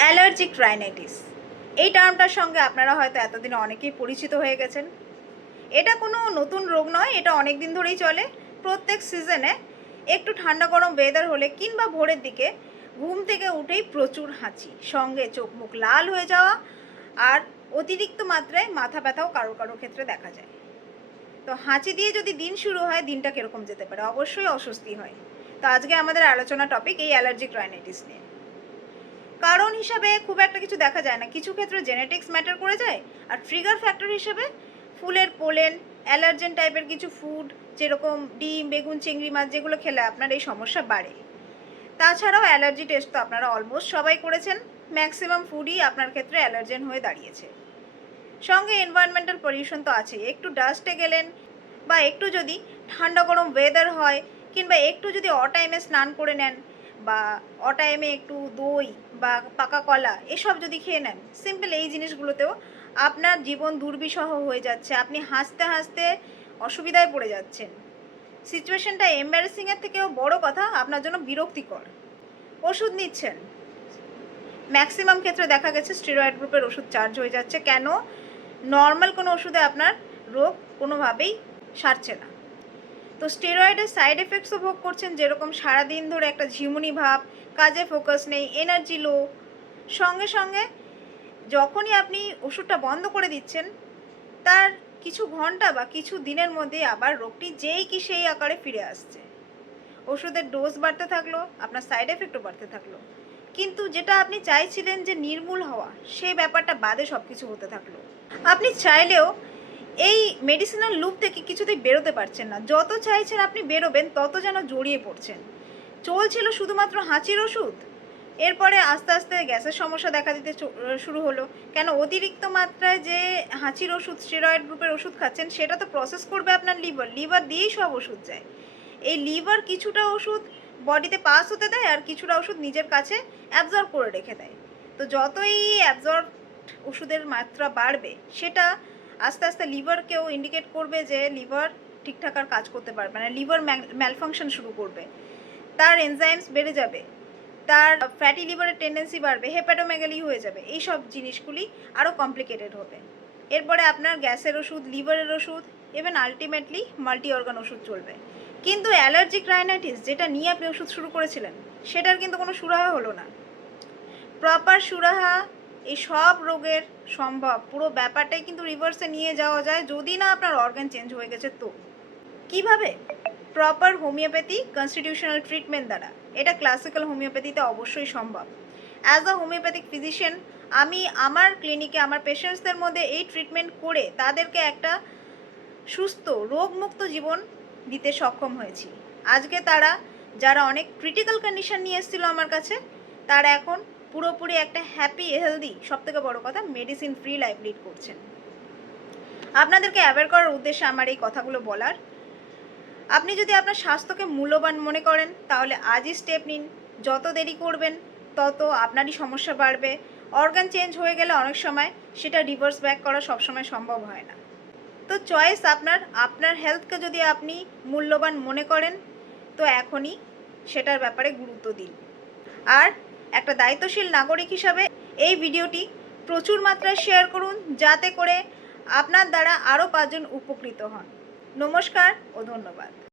Allergic rhinitis এই টার্মটার সঙ্গে আপনারা হয়তো এতদিনে অনেকেই পরিচিত হয়ে গেছেন। এটা কোনো নতুন রোগ নয়, এটা অনেক দিন ধরেই চলে। প্রত্যেক সিজনে একটু ঠান্ডা গরম ওয়েদার হলে কিংবা ভোরের দিকে ঘুম থেকে উঠেই প্রচুর হাঁচি, সঙ্গে চোখ মুখ লাল হয়ে যাওয়া আর অতিরিক্ত মাত্রায় মাথা ব্যথাও কারো কারো ক্ষেত্রে দেখা যায়। তো হাঁচি দিয়ে যদি দিন শুরু হয়, দিনটা কীরকম যেতে পারে? অবশ্যই অস্বস্তি হয়। তো আজকে আমাদের আলোচনা টপিক এই অ্যালার্জিক রাইনাইটিস নিয়ে। কারণ হিসাবে খুব একটা কিছু দেখা যায় না, কিছু ক্ষেত্রে জেনেটিক্স ম্যাটার করে যায়। আর ট্রিগার ফ্যাক্টর হিসেবে ফুলের পোলেন, অ্যালার্জেন টাইপের কিছু ফুড, যেরকম ডিম, বেগুন, চিংড়ি মাছ, যেগুলো খেলে আপনার এই সমস্যা বাড়ে। তাছাড়াও অ্যালার্জি টেস্ট তো আপনারা অলমোস্ট সবাই করেছেন। ম্যাক্সিমাম ফুডই আপনার ক্ষেত্রে অ্যালার্জেন হয়ে দাঁড়িয়েছে। সঙ্গে এনভায়রনমেন্টাল পলিউশন তো আছেই। একটু ডাস্টে গেলেন বা একটু যদি ঠান্ডা গরম ওয়েদার হয় কিংবা একটু যদি অটাইমে স্নান করে নেন বা অটাইমে একটু দই বা পাকা কলা এসব যদি খেয়ে নেন, সিম্পল এই জিনিসগুলোতেও আপনার জীবন দুর্বিষহ হয়ে যাচ্ছে। আপনি হাসতে হাসতে অসুবিধায় পড়ে যাচ্ছেন। সিচুয়েশনটা এম্বারেসিংয়ের থেকেও বড় কথা, আপনার জন্য বিরক্তিকর। ওষুধ নিচ্ছেন, ম্যাক্সিমাম ক্ষেত্রে দেখা গেছে স্টেরয়েড গ্রুপের ওষুধ চার্জ হয়ে যাচ্ছে। কেন? নর্মাল কোনো ওষুধে আপনার রোগ কোনোভাবেই সারছে না। তো স্টেরয়েডের সাইড এফেক্টসও ভোগ করছেন, যেরকম সারাদিন ধরে একটা ঝিমুনি ভাব, কাজে ফোকাস নেই, এনার্জি লো। সঙ্গে সঙ্গে যখনই আপনি ওষুধটা বন্ধ করে দিচ্ছেন, তার কিছু ঘন্টা বা কিছু দিনের মধ্যে আবার রোগটি যেই কি সেই আকারে ফিরে আসছে। ওষুধের ডোজ বাড়তে থাকলো, আপনার সাইড এফেক্টও বাড়তে থাকলো। কিন্তু যেটা আপনি চাইছিলেন যে নির্মূল হওয়া, সেই ব্যাপারটা বাদে সব কিছু হতে থাকলো। আপনি চাইলেও এই মেডিসিনাল লুপ থেকে কিছুতেই বেরোতে পারছেন না। যত চাইছেন আপনি বেরোবেন, তত যেন জড়িয়ে পড়ছেন। চলছিল শুধুমাত্র হাঁচির ওষুধ, এরপরে আস্তে আস্তে গ্যাসের সমস্যা দেখা দিতে শুরু হলো। কেন? অতিরিক্ত মাত্রায় যে হাঁচির ওষুধ, স্টেরয়েড গ্রুপের ওষুধ খাচ্ছেন, সেটা তো প্রসেস করবে আপনার লিভার দিয়েই সব ওষুধ যায়। এই লিভার কিছুটা ওষুধ বডিতে পাস হতে দেয় আর কিছুটা ওষুধ নিজের কাছে অ্যাবজর্ব করে রেখে দেয়। তো যতই অ্যাবজর্ব ওষুধের মাত্রা বাড়বে, সেটা আস্তে আস্তে লিভারকেও ইন্ডিকেট করবে যে লিভার ঠিকঠাক আর কাজ করতে পারবে না, লিভার ম্যালফাংশন শুরু করবে, তার এনজাইমস বেড়ে যাবে, তার ফ্যাটি লিভারের টেন্ডেন্সি বাড়বে, হেপাটোমেগালি হয়ে যাবে। এই সব জিনিসগুলি আরও কমপ্লিকেটেড হবে। এরপরে আপনার গ্যাসের ওষুধ, লিভারের ওষুধ, ইভেন আলটিমেটলি মাল্টি অর্গান ওষুধ চলবে। কিন্তু অ্যালার্জিক রাইনাইটিস যেটা নিয়ে আপনি ওষুধ শুরু করেছিলেন, সেটার কিন্তু কোনো সুরাহা হলো না। প্রপার সুরাহা এই সব রোগের সম্ভব। পুরো ব্যাপারটাই কিন্তু রিভার্সে নিয়ে যাওয়া যায়, যদি না আপনার অর্গান চেঞ্জ হয়ে গেছে। তো কিভাবে? প্রপার হোমিওপ্যাথি কনস্টিটিউশনাল ট্রিটমেন্ট দ্বারা। এটা ক্লাসিক্যাল হোমিওপ্যাথিতে অবশ্যই সম্ভব। অ্যাজ আ হোমিওপ্যাথিক ফিজিশিয়ান, আমি আমার ক্লিনিকে আমার পেশেন্টসদের মধ্যে এই ট্রিটমেন্ট করে তাদেরকে একটা সুস্থ রোগমুক্ত জীবন দিতে সক্ষম হয়েছি। আজকে তারা, যারা অনেক ক্রিটিক্যাল কন্ডিশন নিয়ে এসেছিলো আমার কাছে, তারা এখন পুরোপুরি একটা হ্যাপি, হেলদি, সবথেকে বড় কথা মেডিসিন ফ্রি লাইফ লিড করছেন। আপনাদেরকে অ্যাওয়্যার করার উদ্দেশ্যে আমার এই কথাগুলো বলার। আপনি যদি আপনার স্বাস্থ্যকে মূল্যবান মনে করেন, তাহলে আজই স্টেপ নিন। যত দেরি করবেন, তত আপনারই সমস্যা বাড়বে। অর্গান চেঞ্জ হয়ে গেলে অনেক সময় সেটা রিভার্স ব্যাক করা সবসময় সম্ভব হয় না। তো চয়েস আপনার। আপনার হেলথকে যদি আপনি মূল্যবান মনে করেন, তো এখনই সেটার ব্যাপারে গুরুত্ব দিন। আর একটা দায়িত্বশীল নাগরিক হিসাবে এই ভিডিওটি প্রচুর মাত্রায় শেয়ার করুন, যাতে করে আপনার দ্বারা আরও 5 জন উপকৃত হন। নমস্কার ও ধন্যবাদ।